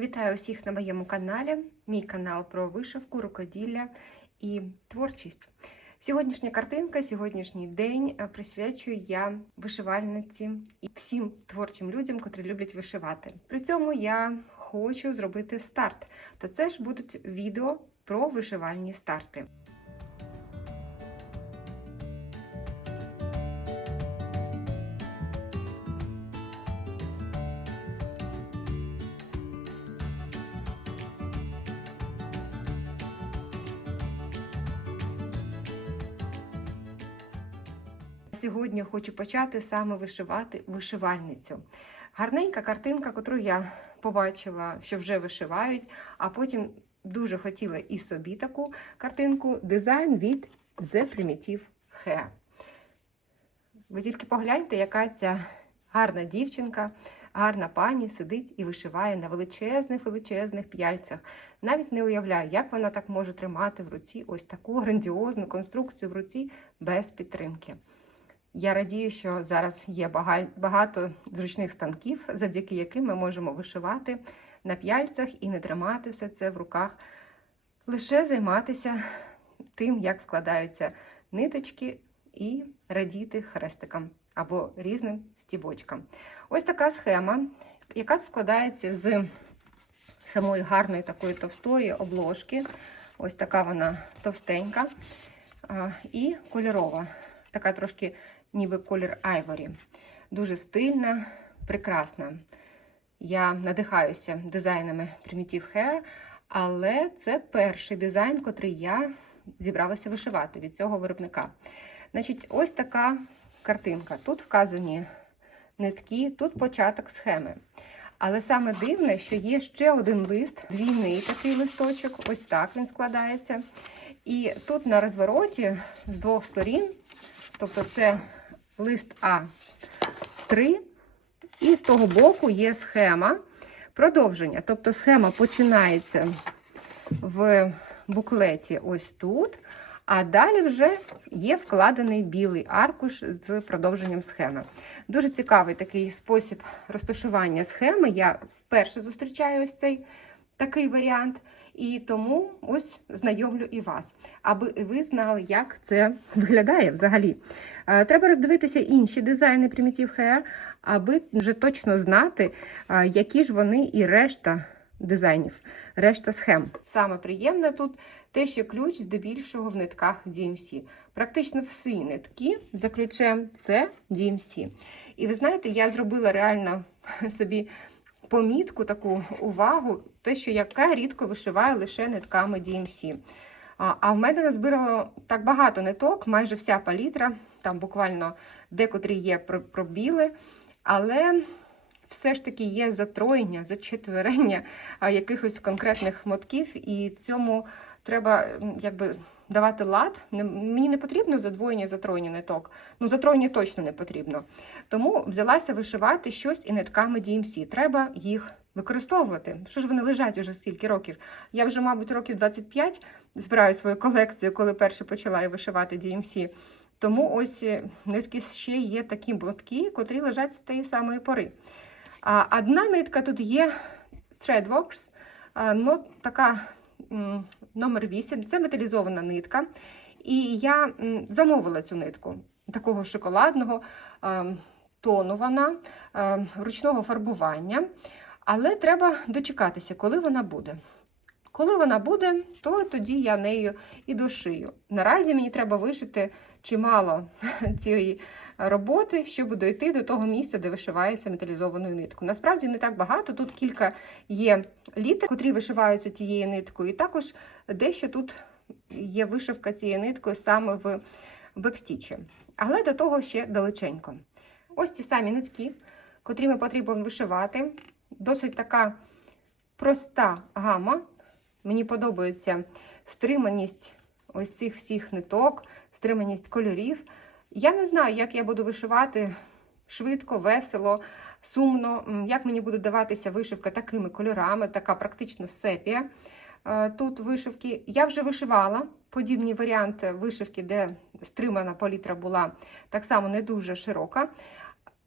Вітаю усіх на моєму каналі. Мій канал про вишивку, рукоділля і творчість. Сьогоднішня картинка, сьогоднішній день присвячую я вишивальниці і всім творчим людям, котрі люблять вишивати. При цьому я хочу зробити старт. То це ж будуть відео про вишивальні старти. Сьогодні хочу почати саме вишивати вишивальницю. Гарненька картинка, яку я побачила, що вже вишивають, а потім дуже хотіла і собі таку картинку. Дизайн від The Primitive Hair. Ви тільки погляньте, яка ця гарна дівчинка, гарна пані сидить і вишиває на величезних величезних п'яльцях. Навіть не уявляю, як вона так може тримати в руці ось таку грандіозну конструкцію в руці без підтримки. Я радію, що зараз є багато зручних станків, завдяки яким ми можемо вишивати на п'яльцях і не тримати все це в руках, лише займатися тим, як вкладаються ниточки, і радіти хрестикам або різним стібочкам. Ось така схема, яка складається з самої гарної такої товстої обложки. Ось така вона товстенька і кольорова. Така трошки ніби колір айворі. Дуже стильна, прекрасна. Я надихаюся дизайнами Primitive Hair, але це перший дизайн, котрий я зібралася вишивати від цього виробника. Значить, ось така картинка. Тут вказані нитки, тут початок схеми. Але саме дивне, що є ще один лист, двійний такий листочок, ось так він складається. І тут на розвороті з двох сторін, тобто це лист А3, і з того боку є схема продовження. Тобто схема починається в буклеті ось тут, а далі вже є вкладений білий аркуш з продовженням схеми. Дуже цікавий такий спосіб розташування схеми. Я вперше зустрічаю ось цей такий варіант. І тому ось знайомлю і вас, аби ви знали, як це виглядає взагалі. Е, треба роздивитися інші дизайни Primitive Hair, аби вже точно знати, е, які ж вони і решта дизайнів, решта схем. Саме приємне тут те, що ключ здебільшого в нитках DMC. Практично всі нитки за ключем це DMC. І ви знаєте, я зробила реально собі помітку, таку увагу, те, що яка рідко вишиваю лише нитками DMC. А в мене назбирало так багато ниток, майже вся палітра, там буквально декотрі є пробіли, але все ж таки є затроєння, зачетверення якихось конкретних мотків, і цьому треба якби давати лад. Мені не потрібно задвоєння, затроєння ниток. Ну, затроєння точно не потрібно. Тому взялася вишивати щось і нитками DMC. Треба їх використовувати. Що ж вони лежать уже стільки років? Я вже, мабуть, років 25 збираю свою колекцію, коли перше почала вишивати DMC. Тому ось е, нитки ще є такі мотки, котрі лежать з тієї самої пори. А Одна нитка тут є Threadworks, ну, така номер 8 це металізована нитка. І я замовила цю нитку такого шоколадного тону вона, ручного фарбування. Але треба дочекатися, коли вона буде. Коли вона буде, то тоді я нею і дошию. Наразі мені треба вишити чимало цієї роботи, щоб дойти до того місця, де вишивається металізованою ниткою. Насправді не так багато. Тут кілька є літер, котрі вишиваються тією ниткою, і також дещо тут є вишивка цією ниткою саме в бекстічі. Але до того ще далеченько. Ось ці самі нитки, котрі ми потрібно вишивати. Досить така проста гама. Мені подобається стриманість ось цих всіх ниток, стриманість кольорів. Я не знаю, як я буду вишивати швидко, весело, сумно, як мені буде даватися вишивка такими кольорами, така практично сепія. Е, тут вишивки. Я вже вишивала подібні варіанти вишивки, де стримана палітра була так само не дуже широка.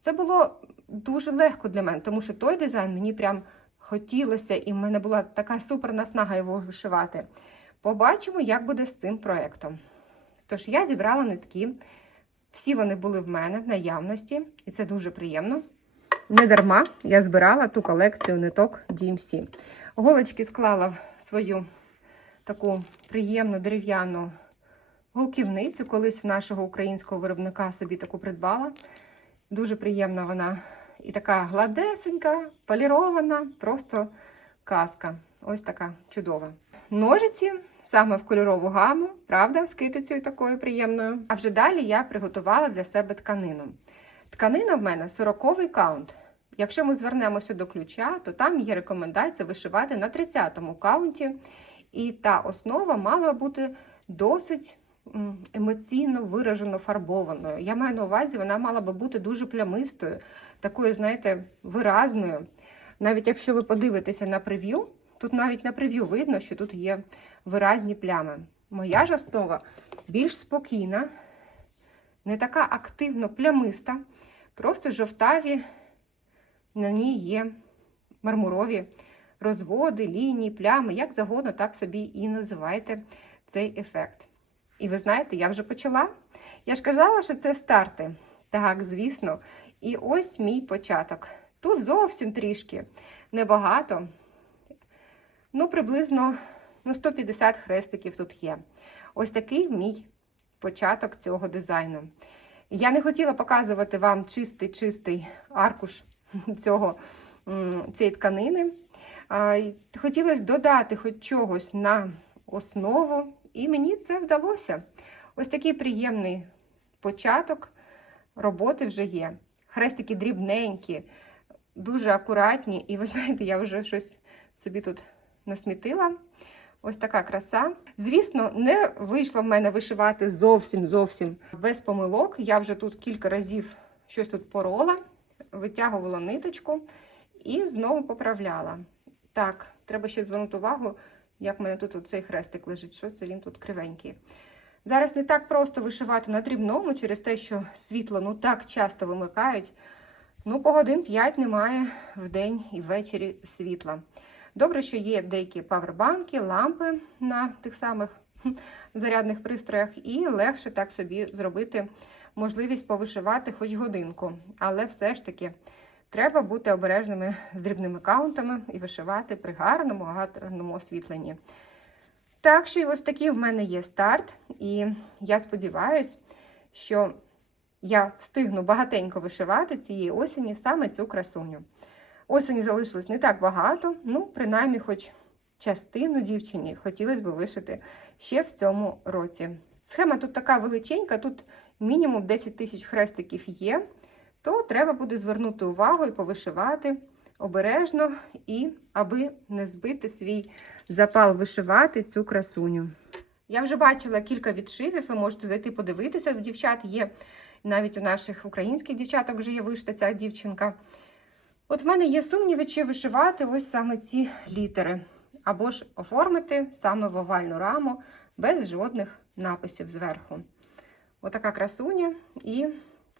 Це було дуже легко для мене, тому що той дизайн мені прям хотілося, і в мене була така супер наснага його вишивати. Побачимо, як буде з цим проєктом. Тож я зібрала нитки. Всі вони були в мене в наявності, і це дуже приємно. Не дарма я збирала ту колекцію ниток DMC. Голочки склала в свою таку приємну дерев'яну голківницю. Колись нашого українського виробника собі таку придбала. Дуже приємна вона і така гладесенька, полірована, просто казка. Ось така чудова. Ножиці саме в кольорову гаму, правда, з китицею такою приємною. А вже далі я приготувала для себе тканину. Тканина в мене 40-й каунт. Якщо ми звернемося до ключа, то там є рекомендація вишивати на 30-му каунті. І та основа мала бути досить емоційно виражено фарбованою. Я маю на увазі, вона мала би бути дуже плямистою, такою, знаєте, виразною. Навіть якщо ви подивитеся на прев'ю, тут навіть на прев'ю видно, що тут є виразні плями. Моя ж основа більш спокійна, не така активно плямиста, просто жовтаві на ній є мармурові розводи, лінії, плями, як завгодно, так собі і називайте цей ефект. І ви знаєте, я вже почала. Я ж казала, що це старти. Так, звісно. І ось мій початок. Тут зовсім трішки небагато. Ну, приблизно ну, 150 хрестиків тут є. Ось такий мій початок цього дизайну. Я не хотіла показувати вам чистий-чистий аркуш цього, цієї тканини. Хотілося додати хоч чогось на основу, і мені це вдалося. Ось такий приємний початок роботи вже є. Хрестики дрібненькі, дуже акуратні, і ви знаєте, я вже щось собі тут насмітила. Ось така краса. Звісно, не вийшло в мене вишивати зовсім зовсім без помилок. Я вже тут кілька разів щось тут порола, витягувала ниточку і знову поправляла. Так, треба ще звернути увагу, як в мене тут цей хрестик лежить, що це він тут кривенький. Зараз не так просто вишивати на дрібному через те, що світло ну так часто вимикають. Ну, по годин 5 немає в день і ввечері світла. Добре, що є деякі павербанки, лампи на тих самих зарядних пристроях, і легше так собі зробити можливість повишивати хоч годинку. Але все ж таки треба бути обережними з дрібними каунтами і вишивати при гарному, гарному освітленні. Так що і ось такий в мене є старт, і я сподіваюся, що я встигну багатенько вишивати цієї осені саме цю красуню. Осені залишилось не так багато, ну, принаймні, хоч частину дівчині хотілося б вишити ще в цьому році. Схема тут така величенька, тут мінімум 10 тисяч хрестиків є, то треба буде звернути увагу і повишивати обережно, і аби не збити свій запал вишивати цю красуню. Я вже бачила кілька відшивів, ви можете зайти подивитися. У дівчат є, навіть у наших українських дівчаток вже є вишита ця дівчинка. От в мене є сумніви, чи вишивати ось саме ці літери, або ж оформити саме в овальну раму без жодних написів зверху. Отака красуня. І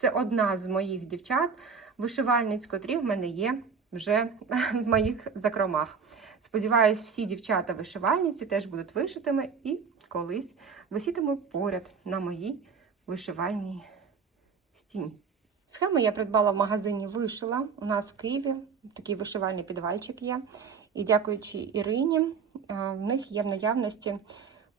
це одна з моїх дівчат, вишивальниць, котрі в мене є вже в моїх закромах. Сподіваюсь, всі дівчата вишивальниці теж будуть вишитими і колись висітимуть поряд на моїй вишивальній стіні. Схеми я придбала в магазині Вишила. У нас в Києві такий вишивальний підвальчик є. І дякуючи Ірині, е, в них є в наявності.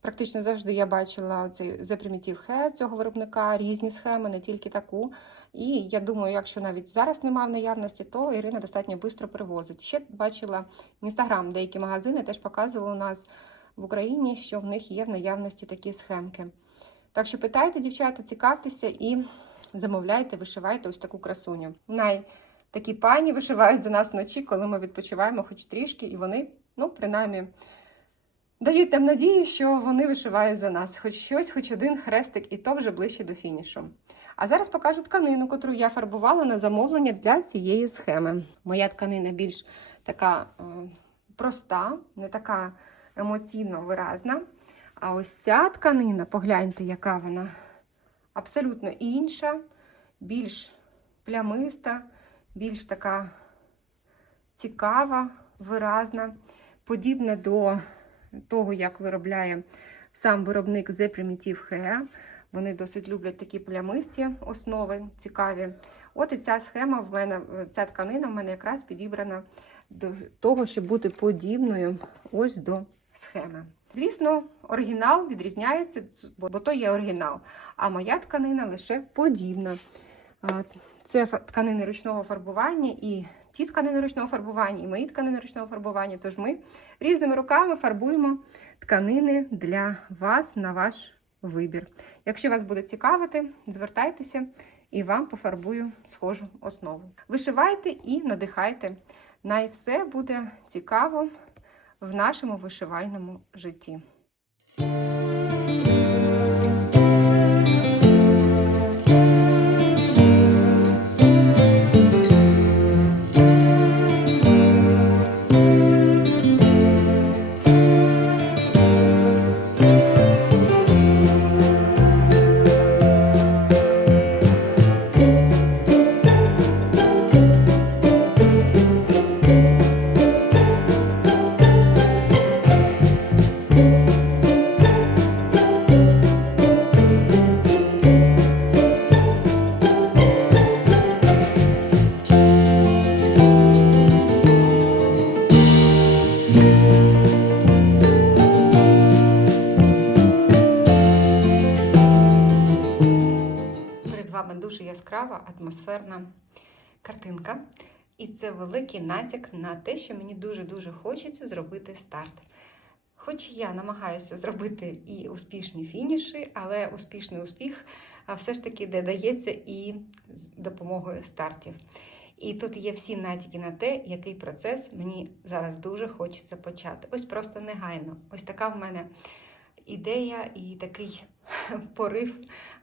Практично завжди я бачила цей The Primitive Head цього виробника, різні схеми, не тільки таку. І я думаю, якщо навіть зараз немає в наявності, то Ірина достатньо швидко привозить. Ще бачила в інстаграм деякі магазини, теж показували у нас в Україні, що в них є в наявності такі схемки. Так що питайте, дівчата, цікавтеся і замовляйте, вишивайте ось таку красуню. Най такі пані вишивають за нас вночі, коли ми відпочиваємо хоч трішки, і вони, ну, принаймні, дають нам надію, що вони вишивають за нас. Хоч щось, хоч один хрестик, і то вже ближче до фінішу. А зараз покажу тканину, яку я фарбувала на замовлення для цієї схеми. Моя тканина більш така е, проста, не така емоційно виразна. А ось ця тканина, погляньте, яка вона абсолютно інша, більш плямиста, більш така цікава, виразна, подібна до того, як виробляє сам виробник The Primitive Hair. Вони досить люблять такі плямисті основи, цікаві. От і ця схема в мене, ця тканина в мене якраз підібрана до того, щоб бути подібною ось до схеми. Звісно, оригінал відрізняється, бо то є оригінал, а моя тканина лише подібна. Це тканини ручного фарбування і ті тканини ручного фарбування, і мої тканини ручного фарбування. Тож ми різними руками фарбуємо тканини для вас на ваш вибір. Якщо вас буде цікавити, звертайтеся і вам пофарбую схожу основу. Вишивайте і надихайте. Най все буде цікаво в нашому вишивальному житті. Атмосферна картинка. І це великий натяк на те, що мені дуже-дуже хочеться зробити старт. Хоч я намагаюся зробити і успішні фініші, але успішний успіх все ж таки додається і з допомогою стартів. І тут є всі натяки на те, який процес мені зараз дуже хочеться почати. Ось просто негайно. Ось така в мене ідея і такий порив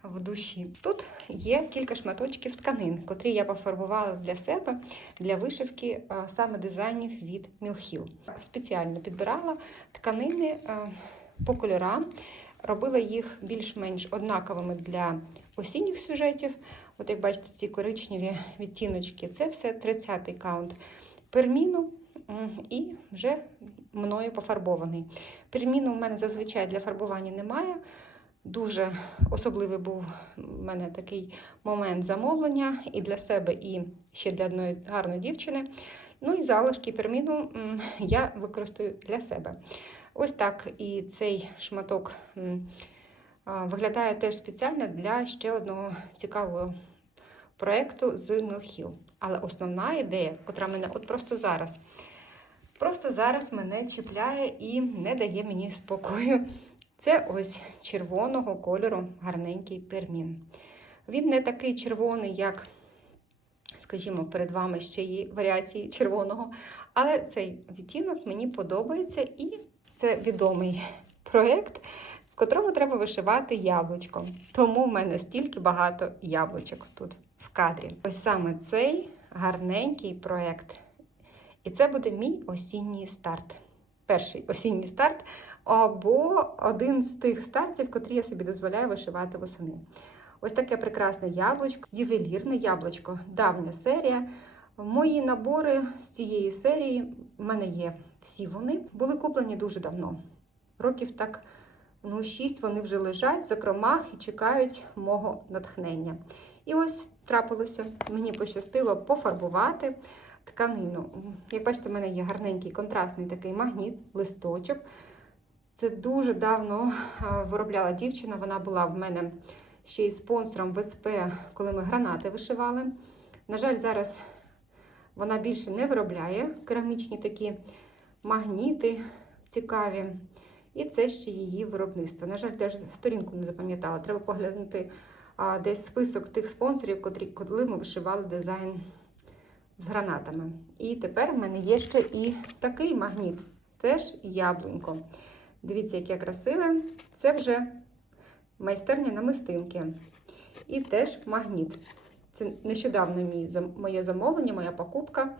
в душі. Тут є кілька шматочків тканин, котрі я пофарбувала для себе для вишивки саме дизайнів від Мілхіл. Спеціально підбирала тканини по кольорам, робила їх більш-менш однаковими для осінніх сюжетів. От як бачите, ці коричневі відтіночки це все 30-й каунт перміну і вже мною пофарбований. Перміну в мене зазвичай для фарбування немає. Дуже особливий був у мене такий момент замовлення і для себе, і ще для одної гарної дівчини. Ну і залишки перміну я використаю для себе. Ось так і цей шматок виглядає теж спеціально для ще одного цікавого проєкту з Mill Але основна ідея, котра мене от просто зараз, просто зараз мене чіпляє і не дає мені спокою. Це ось червоного кольору гарненький пермін. Він не такий червоний, як, скажімо, перед вами ще є варіації червоного. Але цей відтінок мені подобається, і це відомий проєкт, в котрому треба вишивати яблучко. Тому в мене стільки багато яблучок тут в кадрі. Ось саме цей гарненький проєкт. І це буде мій осінній старт. Перший осінній старт або один з тих стартів, котрі я собі дозволяю вишивати восени. Ось таке прекрасне яблучко, ювелірне яблучко, давня серія. Мої набори з цієї серії в мене є всі вони. Були куплені дуже давно. Років так ну, шість вони вже лежать в закромах і чекають мого натхнення. І ось трапилося, мені пощастило пофарбувати тканину. Як бачите, в мене є гарненький контрастний такий магніт, листочок. Це дуже давно виробляла дівчина. Вона була в мене ще й спонсором ВСП, коли ми гранати вишивали. На жаль, зараз вона більше не виробляє керамічні такі магніти цікаві. І це ще її виробництво. На жаль, теж сторінку не запам'ятала. Треба поглянути а, десь список тих спонсорів, котрі, коли ми вишивали дизайн з гранатами. І тепер в мене є ще і такий магніт, теж яблунько. Дивіться, яке красиве. Це вже майстерня намистинки. І теж магніт. Це нещодавно моє замовлення, моя покупка.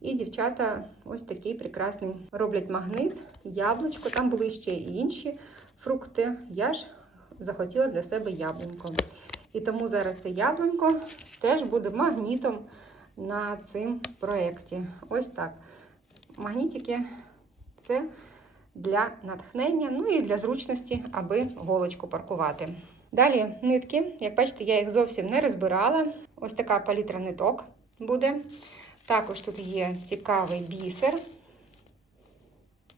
І дівчата ось такий прекрасний роблять магнит, яблучко. Там були ще і інші фрукти. Я ж захотіла для себе яблунько. І тому зараз це яблунько теж буде магнітом на цим проєкті. Ось так. магнітики це для натхнення, ну і для зручності, аби голочку паркувати. Далі нитки, як бачите, я їх зовсім не розбирала. Ось така палітра ниток буде. Також тут є цікавий бісер.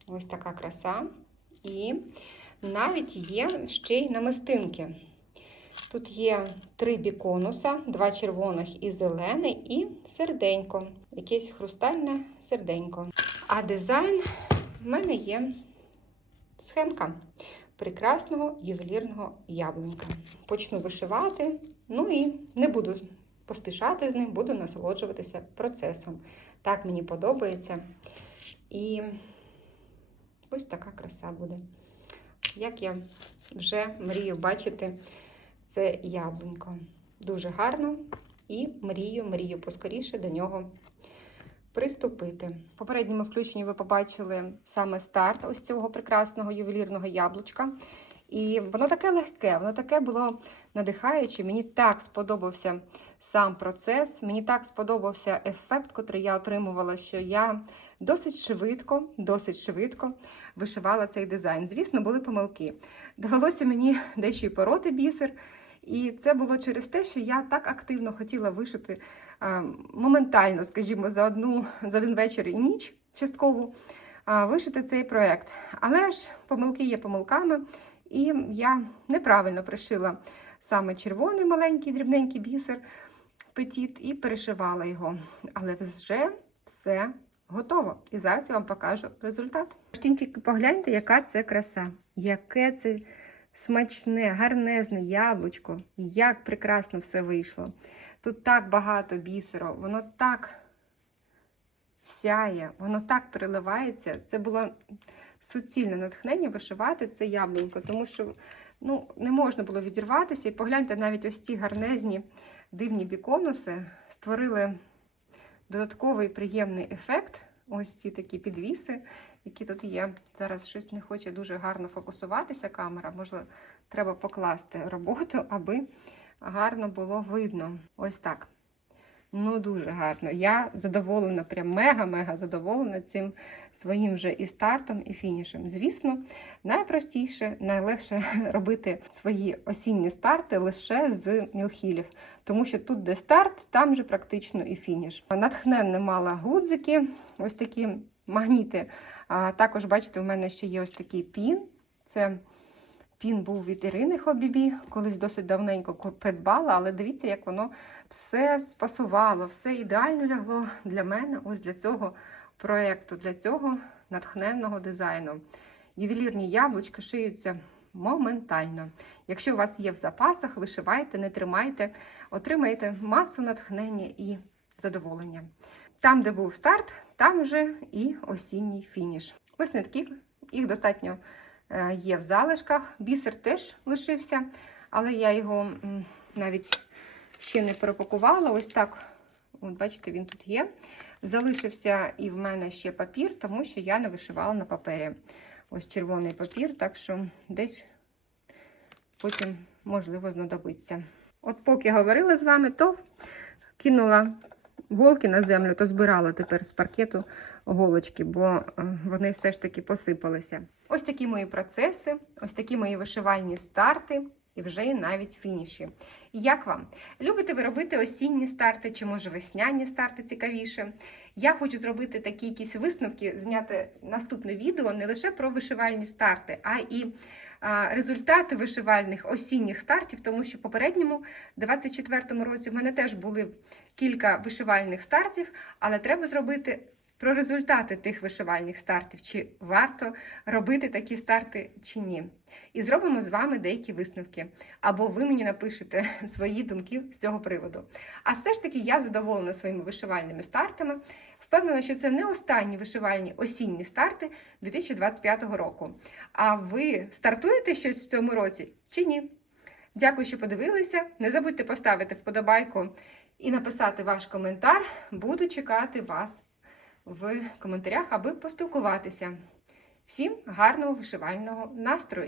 Ось така краса. І навіть є ще й намистинки. Тут є три біконуса, два червоних і зелений, і серденько, якесь хрустальне серденько. А дизайн в мене є схемка прекрасного ювелірного яблунька. Почну вишивати, ну і не буду поспішати з ним, буду насолоджуватися процесом. Так мені подобається. І ось така краса буде. Як я вже мрію бачити це яблунько. Дуже гарно і мрію, мрію поскоріше до нього приступити. В попередньому включенні ви побачили саме старт ось цього прекрасного ювелірного яблучка. І воно таке легке, воно таке було надихаюче. Мені так сподобався сам процес, мені так сподобався ефект, котрий я отримувала, що я досить швидко, досить швидко вишивала цей дизайн. Звісно, були помилки. Довелося мені дещо й пороти бісер. І це було через те, що я так активно хотіла вишити моментально, скажімо, за одну за один вечір і ніч частково вишити цей проект. Але ж помилки є помилками, і я неправильно пришила саме червоний маленький дрібненький бісер петіт і перешивала його. Але вже все готово. І зараз я вам покажу результат. Тільки погляньте, яка це краса, яке це смачне, гарнезне яблучко. Як прекрасно все вийшло. Тут так багато бісеру, воно так сяє, воно так переливається. Це було суцільне натхнення вишивати це яблунько, тому що ну, не можна було відірватися. І погляньте, навіть ось ці гарнезні дивні біконуси створили додатковий приємний ефект. Ось ці такі підвіси, які тут є. Зараз щось не хоче дуже гарно фокусуватися камера. Можливо, треба покласти роботу, аби гарно було видно. Ось так. Ну, дуже гарно. Я задоволена, прям мега-мега задоволена цим своїм вже і стартом, і фінішем. Звісно, найпростіше, найлегше робити свої осінні старти лише з мілхілів, тому що тут, де старт, там вже практично і фініш. Натхненно мала гудзики, ось такі магніти. А також, бачите, у мене ще є ось такий пін. Це Пін був від Ірини Хобібі, колись досить давненько придбала, але дивіться, як воно все спасувало, все ідеально лягло для мене, ось для цього проєкту, для цього натхненного дизайну. Ювелірні яблучка шиються моментально. Якщо у вас є в запасах, вишивайте, не тримайте, отримаєте масу натхнення і задоволення. Там, де був старт, там вже і осінній фініш. Ось нитки, їх достатньо є в залишках. Бісер теж лишився, але я його навіть ще не перепакувала. Ось так, от бачите, він тут є. Залишився і в мене ще папір, тому що я не вишивала на папері. Ось червоний папір, так що десь потім, можливо, знадобиться. От поки говорила з вами, то кинула голки на землю, то збирала тепер з паркету голочки, бо вони все ж таки посипалися. Ось такі мої процеси, ось такі мої вишивальні старти і вже навіть фініші. Як вам? Любите ви робити осінні старти чи, може, весняні старти цікавіше? Я хочу зробити такі якісь висновки, зняти наступне відео не лише про вишивальні старти, а і результати вишивальних осінніх стартів, тому що в попередньому 24-му році в мене теж були кілька вишивальних стартів, але треба зробити про результати тих вишивальних стартів, чи варто робити такі старти чи ні. І зробимо з вами деякі висновки. Або ви мені напишете свої думки з цього приводу. А все ж таки я задоволена своїми вишивальними стартами. Впевнена, що це не останні вишивальні осінні старти 2025 року. А ви стартуєте щось в цьому році чи ні? Дякую, що подивилися. Не забудьте поставити вподобайку і написати ваш коментар. Буду чекати вас в коментарях, аби поспілкуватися. Всім гарного вишивального настрою!